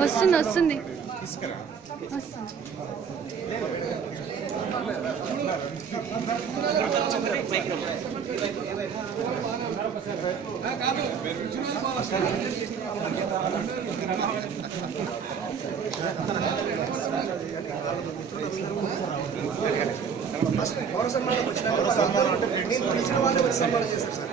వస్తుంది వస్తుంది పౌర సన్మానం వచ్చిన నేను పిలిచిన వాళ్ళే వచ్చి సన్మానం చేస్తారు సార్.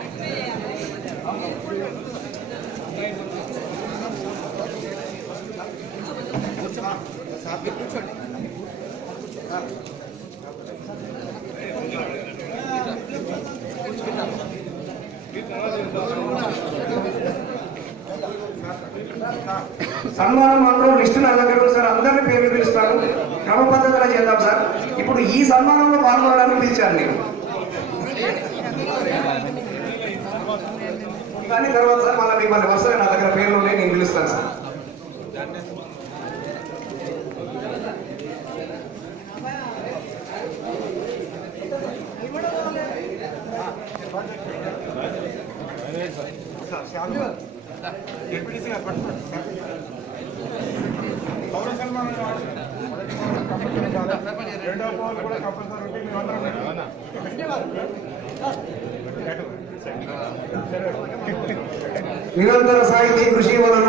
కూర్చోండి. సన్మానం మాత్రం లిస్టు నా దగ్గర ఉంది సార్. అందరినీ పేర్లు పిలుస్తాను, క్రమ పద్ధతిలో చేద్దాం సార్. ఇప్పుడు ఈ సన్మానంలో పాల్గొనడానికి పిలిచాను నేను, కానీ తర్వాత సార్ మళ్ళీ మిమ్మల్ని వరుసగా నా దగ్గర పేర్లు ఉన్నాయి, నేను పిలుస్తాను సార్. పౌర సన్మానం రెండవ పౌరులు కూడా కంపల్సరీ ఉంటే మేము అందరం నిరంతర సాహితీ కృషి వలన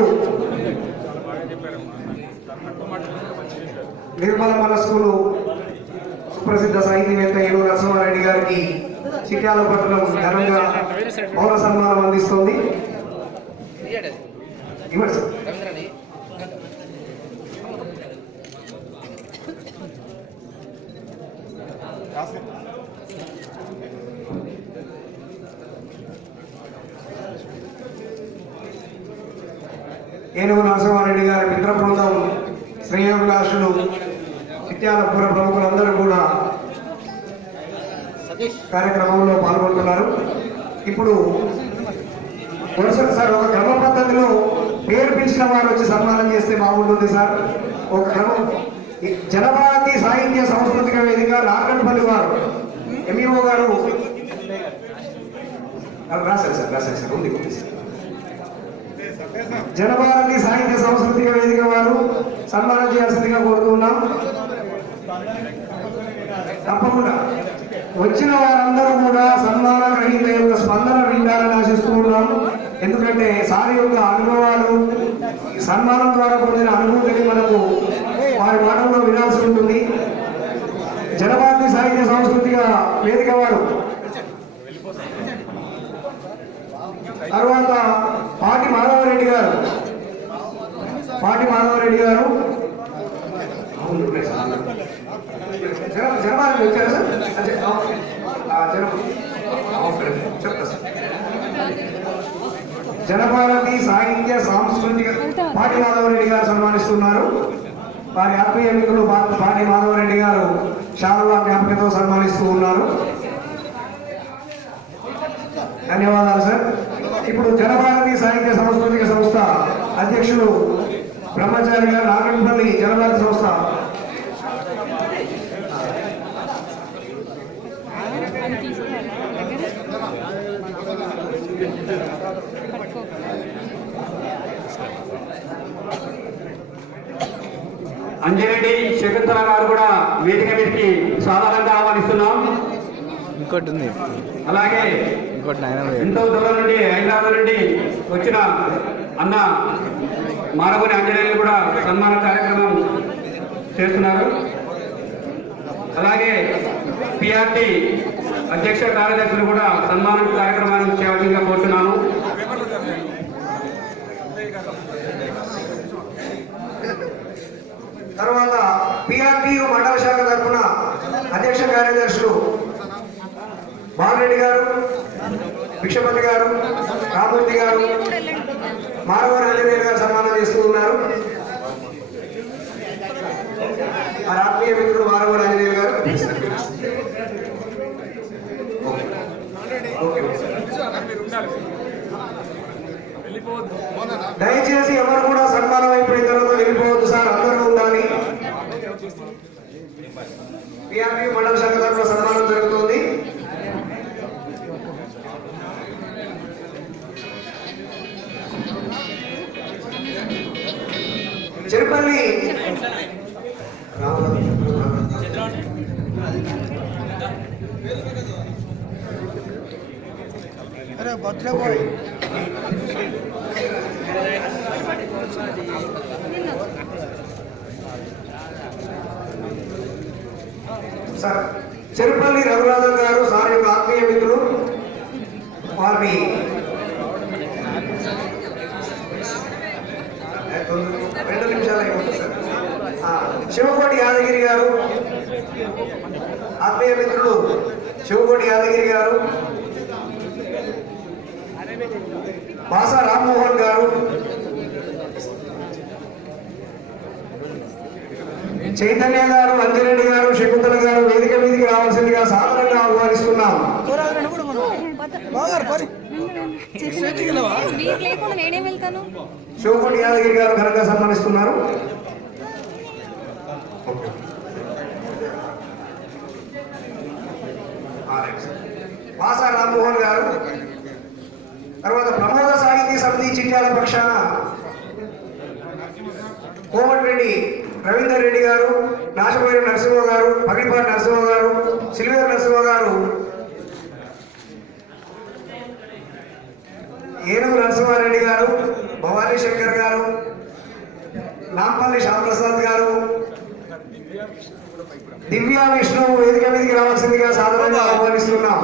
నిర్మల మనస్కులు సుప్రసిద్ధ సాహితీవేత్త ఏలూరు నరసింహారెడ్డి గారికి చిట్యాల పట్టణం ఘనంగా పౌర సన్మానం అందిస్తోంది. ఇవ్వండి సార్. ఏలూరు నరసింహారెడ్డి గారి మిత్ర బృందం, శ్రేయోభిలాషులు, చిట్యాలపుర ప్రముఖులందరూ కూడా కార్యక్రమంలో పాల్గొంటున్నారు. ఇప్పుడు వరుసగా సార్ ఒక క్రమ పద్ధతిలో పేరు పిలిచిన వారు వచ్చి సన్మానం చేస్తే బాగుంటుంది సార్. ఒక క్రమం జనభారతి సాహిత్య సాంస్కృతిక వేదిక నార్కన్పల్లి వారు ఎంఈఓ గారు రాశారు సార్ ఉంది సార్. జనభారతి సాహిత్య సాంస్కృతిక వేదిక వారు సన్మానం చేయాల్సిందిగా కోరుతున్నాం. తప్పకుండా వచ్చిన వారందరూ కూడా సన్మాన గ్రహీత యొక్క స్పందన వింటారని ఆశిస్తూ ఉన్నాం. ఎందుకంటే సారి యొక్క అనుభవాలు, సన్మానం ద్వారా పొందిన అనుభూతిని మనకు వారి మాటల్లో వినాల్సి ఉంటుంది. జనభారతి సాహిత్య సాంస్కృతిక వేదిక వారు తర్వాత పాటి మాధవరెడ్డి గారు జనభారతి వచ్చారు సార్. జనభారతి సాహిత్య సాంస్కృతిక పాటి మాధవరెడ్డి గారు సన్మానిస్తున్నారు. వారి ఆత్మీయ మిత్రులు పాటి మాధవరెడ్డి గారు శారదా జ్ఞాపకతో సన్మానిస్తూ ఉన్నారు. ధన్యవాదాలు సార్. ఇప్పుడు జనభారతి సాహిత్య సాంస్కృతిక సంస్థ అధ్యక్షులు బ్రహ్మచారి గారు, నాగంపల్లి జనభారతి సంస్థ అంజిరెడ్డి శకుంతల గారు కూడా వేదిక మీదకి సాధారణంగా ఆహ్వానిస్తున్నాం. ఇంకోటి ఉంది, అలాగే ఎంతో దూరం నుండి హైదరాబాద్ నుండి వచ్చిన అన్న మారగోని అంజనేయులు కూడా సన్మాన కార్యక్రమం చేస్తున్నారు. అలాగే పిఆర్టీ అధ్యక్ష కార్యదర్శులు కూడా సన్మాన కార్యక్రమాన్ని చేయవలసిందిగా కోరుతున్నాను. తర్వాత పిఆర్టీ మండల శాఖ తరఫున అధ్యక్ష కార్యదర్శులు బాలరెడ్డి గారు, భిక్షపతి గారు, రామూర్తి గారు, మారవర ఆంజనేయులు గారు సన్మానం చేస్తూ ఉన్నారు. ఆ ఆత్మీయ మిత్రుడు మారవర ఆంజనేయులు గారు. దయచేసి ఎవరు కూడా సన్మానం అయిపోయిన తర్వాత వెళ్ళిపోవద్దు సార్, అందరూ ఉండాలి. పిఆర్టీ మండల శాఖ తరఫున సన్మానం జరుగుతుంది. చెరుపల్లి అరే birthday boy sir Cherupalli Raghunathan గారు సార్ యొక్క ఆత్మీయ మిత్రులు వారిని రెండు నిమిషాలు అయిపోతుంది సార్. శివకోటి యాదగిరి గారు ఆత్మీయ మిత్రులు శివకోటి యాదగిరి గారు, బాసా రామ్మోహన్ గారు, చైతన్య గారు, అంజరెడ్డి గారు, శకుంతల గారు వేదిక మీదకి రావాల్సిందిగా సాధారణంగా ఆహ్వానిస్తున్నాం. మీకు లేకుండా నేనేం వెళ్తాను. శివకోటి యాదగిరి గారు ఘనంగా సన్మానిస్తున్నారు. బాసా రామ్మోహన్ గారు, తర్వాత ప్రమోద సాహితీ సమితి చిట్యాల పక్షాన కోమటిరెడ్డి రవీందర్ రెడ్డి గారు, నాశపోయిన నరసింహ గారు, పగిడిపాటి నరసింహ గారు, సిల్వేర్ నరసింహ గారు, ఏనుగు నరసింహారెడ్డి గారు, భవానీ శంకర్ గారు, నాంపల్లి శ్యామప్రసాద్ గారు, దివ్యా విష్ణు వేదిక మీదకి రావాల్సిందిగా సాధారణంగా ఆహ్వానిస్తున్నాం.